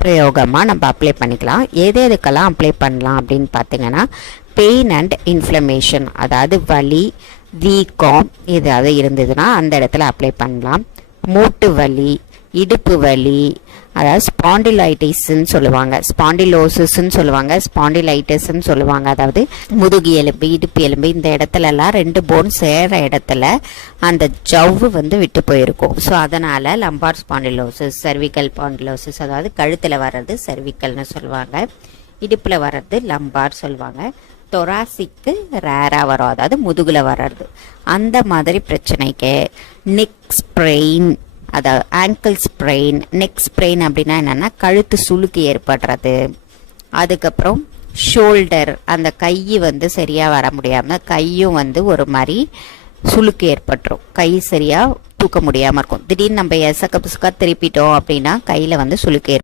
பிரயோகமாக நம்ம அப்ளை பண்ணிக்கலாம். எதுக்கெல்லாம் அப்ளை பண்ணலாம் அப்படின்னு பார்த்தீங்கன்னா, பெயின் அண்ட் இன்ஃப்ளமேஷன், அதாவது வலி, வீக்கம் ஏதாவது இருந்ததுன்னா அந்த இடத்துல அப்ளை பண்ணலாம். மூட்டு வலி, இடுப்பு வலி, அதாவது ஸ்பாண்டிலைட்டிஸ்ன்னு சொல்லுவாங்க, ஸ்பாண்டிலோசிஸ்ன்னு சொல்லுவாங்க, ஸ்பாண்டிலைட்டிஸ்ன்னு சொல்லுவாங்க. அதாவது முதுகு எலும்பு, இடுப்பு எலும்பு இந்த இடத்துலலாம் 2 போன் சேர்ற இடத்துல அந்த ஜவ்வு விட்டு போயிருக்கும். ஸோ அதனால் லம்பார் ஸ்பாண்டிலோசிஸ், செர்விக்கல் ஸ்பாண்டிலோசிஸ், அதாவது கழுத்தில் வர்றது செர்விக்கல்னு சொல்லுவாங்க, இடுப்பில் வர்றது லம்பார் சொல்லுவாங்க. தொராசிக்கு ரேராக வரும், அதாவது முதுகில் வர்றது. அந்த மாதிரி பிரச்சனைக்கு நெக் ஸ்ப்ரெயின், அதாவது ஆங்கிள் ஸ்ப்ரெயின், நெக் ஸ்ப்ரெயின் அப்படின்னா என்னென்னா கழுத்து சுளுக்கு ஏற்படுறது. அதுக்கப்புறம் ஷோல்டர், அந்த கை சரியாக வர முடியாமல் கையும் ஒரு மாதிரி சுளுக்கு ஏற்பட்டுரும், கை சரியாக தூக்க முடியாமல் இருக்கும். திடீர்னு நம்ம எசக்க புசுக்கா திருப்பிட்டோம் அப்படின்னா கையில் சுளுக்கு